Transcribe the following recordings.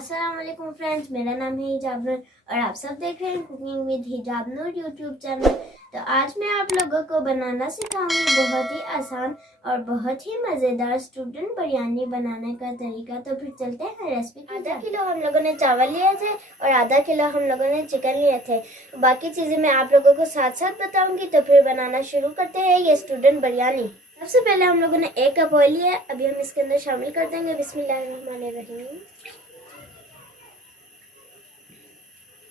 अस्सलाम वालेकुम फ्रेंड्स, मेरा नाम है हिजाब नूर और आप सब देख रहे हैं कुकिंग विद हिजाब नूर यूट्यूब चैनल। तो आज मैं आप लोगों को बनाना सिखाऊंगी बहुत ही आसान और बहुत ही मज़ेदार स्टूडेंट बिरयानी बनाने का तरीका। तो फिर चलते हैं रेसिपी। आधा किलो हम लोगों ने चावल लिए थे और आधा किलो हम लोगों ने चिकन लिए थे। बाकी चीज़ें मैं आप लोगों को साथ साथ बताऊँगी। तो फिर बनाना शुरू करते हैं ये स्टूडेंट बिरयानी। सबसे पहले हम लोगों ने 1 कप ऑयल लिया है। अभी हम इसके अंदर शामिल कर देंगे बिस्मिल्लाहिर्रहमानिर्रहीम।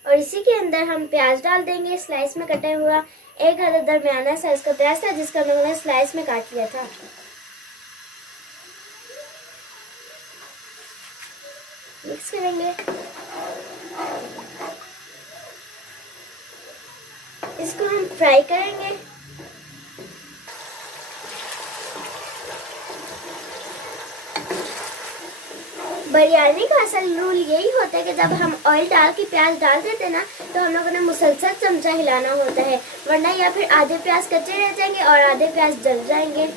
और इसी के अंदर हम प्याज डाल देंगे, स्लाइस में कटा हुआ। एक आधा दरमियाना साइज का प्याज था जिसका हम लोगों ने स्लाइस में काट लिया था। मिक्स करेंगे, इसको हम फ्राई करेंगे। बिरयानी का असल रूल यही होता है कि जब हम ऑयल डाल के प्याज डाल देते हैं ना, तो हम लोगों ने मुसलसल चमचा हिलाना होता है, वरना या फिर आधे प्याज कच्चे रह जाएंगे और आधे प्याज जल जाएंगे।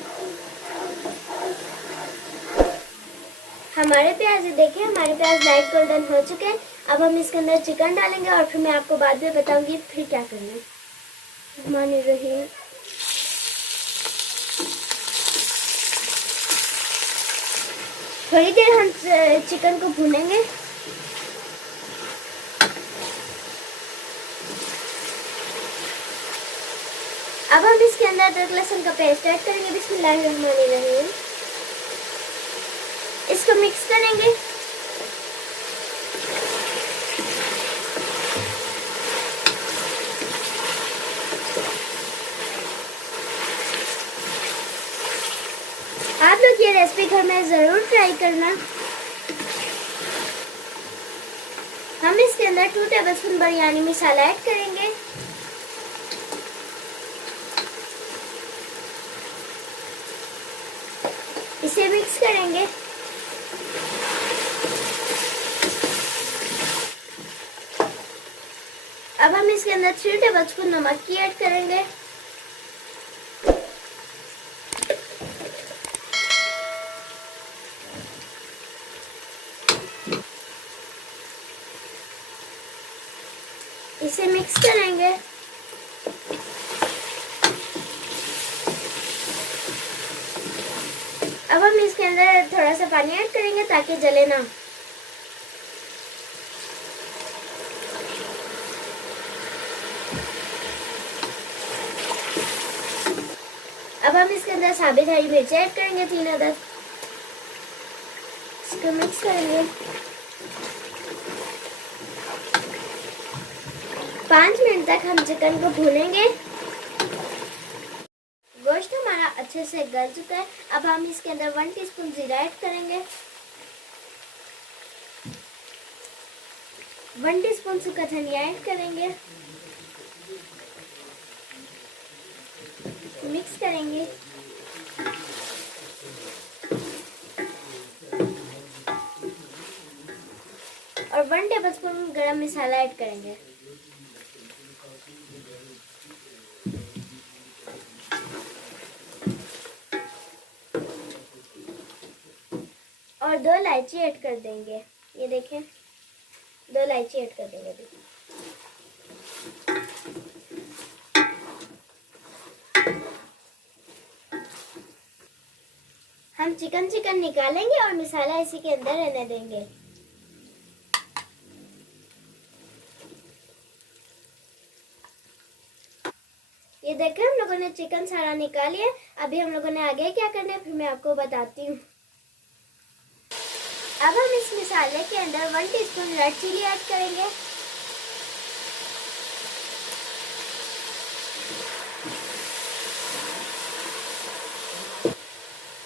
हमारे प्याज देखिए, हमारे प्याज लाइट गोल्डन हो चुके हैं। अब हम इसके अंदर चिकन डालेंगे और फिर मैं आपको बाद में बताऊंगी फिर क्या करना है। रहमानिर्रहीम। थोड़ी देर हम चिकन को भूनेंगे। अब हम इसके अंदर अदरक लहसुन का पेस्ट ऐड करेंगे। बिस्मिल्लाहिर्रहमानिर्रहीम। इसको मिक्स करेंगे। आप लोग ये रेसिपी घर में ज़रूर ट्राई करना। हम इसके अंदर 2 टेबलस्पून बिरयानी मसाला ऐड करेंगे। इसे मिक्स करेंगे। अब हम इसके अंदर 3 टेबलस्पून नमक की ऐड करेंगे। इसे मिक्स करेंगे। अब हम इसके अंदर थोड़ा सा पानी ऐड करेंगे ताकि जले ना। अब हम इसके अंदर साबित हरी मिर्च ऐड करेंगे 3 अदद। इसको मिक्स करेंगे। 5 मिनट तक हम चिकन को भूनेंगे। गोश्त हमारा अच्छे से गल चुका है। अब हम इसके अंदर 1 टीस्पून जीरा ऐड करेंगे। 1 टीस्पून सूखा धनिया ऐड करेंगे। मिक्स करेंगे। और 1 टेबलस्पून गरम मसाला ऐड करेंगे। और 2 इलायची ऐड कर देंगे। ये देखें, 2 इलायची ऐड कर देंगे अभी। हम चिकन निकालेंगे और मसाला इसी के अंदर रहने देंगे। ये देखें, हम लोगों ने चिकन सारा निकाल लिया। अभी हम लोगों ने आगे क्या करना है फिर मैं आपको बताती हूँ। अब हम इस मसाले के अंदर 1 टीस्पून रेड चिली ऐड करेंगे।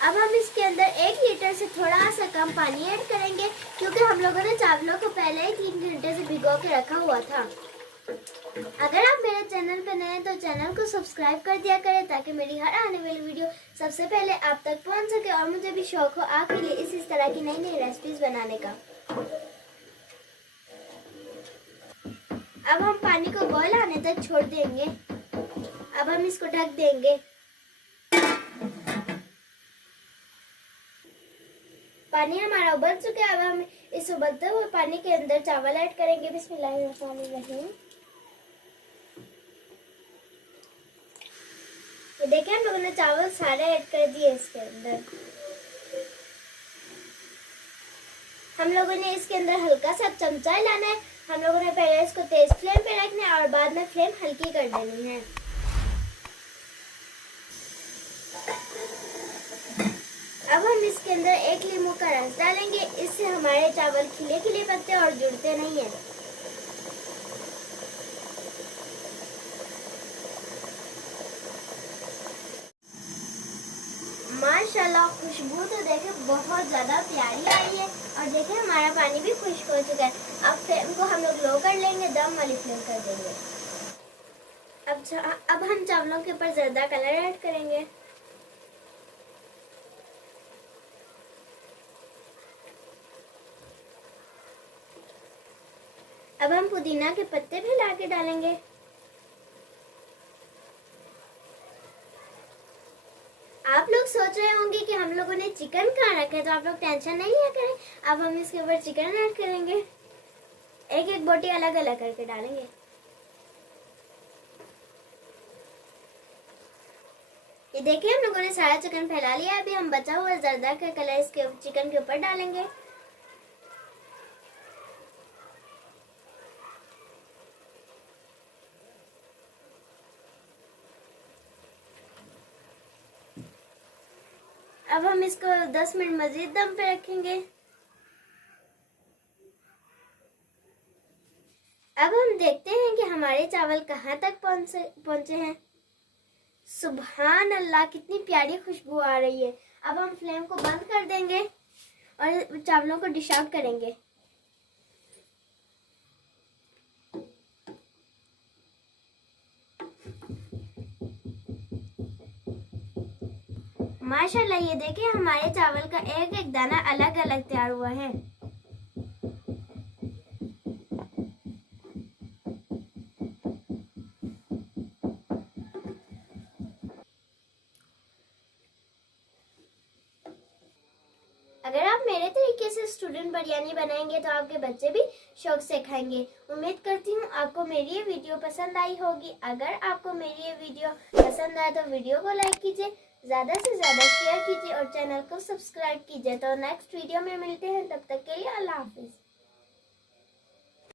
अब हम इसके अंदर 1 लीटर से थोड़ा सा कम पानी ऐड करेंगे, क्योंकि हम लोगों ने चावलों को पहले ही 3 घंटे से भिगो के रखा हुआ था। अगर आप मेरे चैनल पर नए हैं तो चैनल को सब्सक्राइब कर दिया करें ताकि मेरी हर आने वाली वीडियो सबसे पहले आप तक पहुंच सके और मुझे भी शौक हो आपके लिए इस तरह की नई नई रेसिपीज बनाने का। अब हम पानी को बॉयल आने तक छोड़ देंगे। अब हम इसको ढक देंगे। पानी हमारा उबल चुका है। अब हम इस उबलते हुए पानी के अंदर चावल ऐड करेंगे। बिस्मिल्लाहिर्रहमानिर्रहीम। ये देखिए हम लोगों ने चावल सारे ऐड कर दिए इसके अंदर। हम लोगों ने इसके अंदर हल्का सा चमचा हिलाना है। हम लोगों ने पहले इसको तेज फ्लेम पे रखना है और बाद में फ्लेम हल्की कर देनी है। अब हम इसके अंदर 1 नींबू का रस डालेंगे। इससे हमारे चावल खिले खिले पकते और जुड़ते नहीं है। माशाल्लाह खुशबू तो देखे बहुत ज़्यादा प्यारी आई है। और देखिए हमारा पानी भी खुश्क हो चुका है। अब फ्लेम को हम लोग लो कर लेंगे, दम वाली फ्लेम कर देंगे। अब हम चावलों के ऊपर ज़र्दा कलर ऐड करेंगे। अब हम पुदीना के पत्ते भी ला के डालेंगे। आप लोग सोच रहे होंगे कि हम लोगों ने चिकन कहाँ रखा है, तो आप लोग टेंशन नहीं लिया करें। अब हम इसके ऊपर चिकन ऐड करेंगे। एक एक बोटी अलग अलग करके डालेंगे। ये देखिए हम लोगों ने सारा चिकन फैला लिया। अभी हम बचा हुआ जर्दा का कलर इसके चिकन के ऊपर डालेंगे। अब हम इसको 10 मिनट मजीद दम पे रखेंगे। अब हम देखते हैं कि हमारे चावल कहाँ तक पहुंचे हैं। सुभान अल्लाह, कितनी प्यारी खुशबू आ रही है। अब हम फ्लेम को बंद कर देंगे और चावलों को डिश आउट करेंगे। माशाल्लाह, ये देखिए हमारे चावल का एक एक दाना अलग अलग तैयार हुआ है। अगर आप मेरे तरीके से स्टूडेंट बिरयानी बनाएंगे तो आपके बच्चे भी शौक से खाएंगे। उम्मीद करती हूँ आपको मेरी ये वीडियो पसंद आई होगी। अगर आपको मेरी ये वीडियो पसंद आए तो वीडियो को लाइक कीजिए, ज़्यादा से ज़्यादा शेयर कीजिए और चैनल को सब्सक्राइब कीजिए। तो नेक्स्ट वीडियो में मिलते हैं, तब तक के लिए अल्लाह हाफिज़।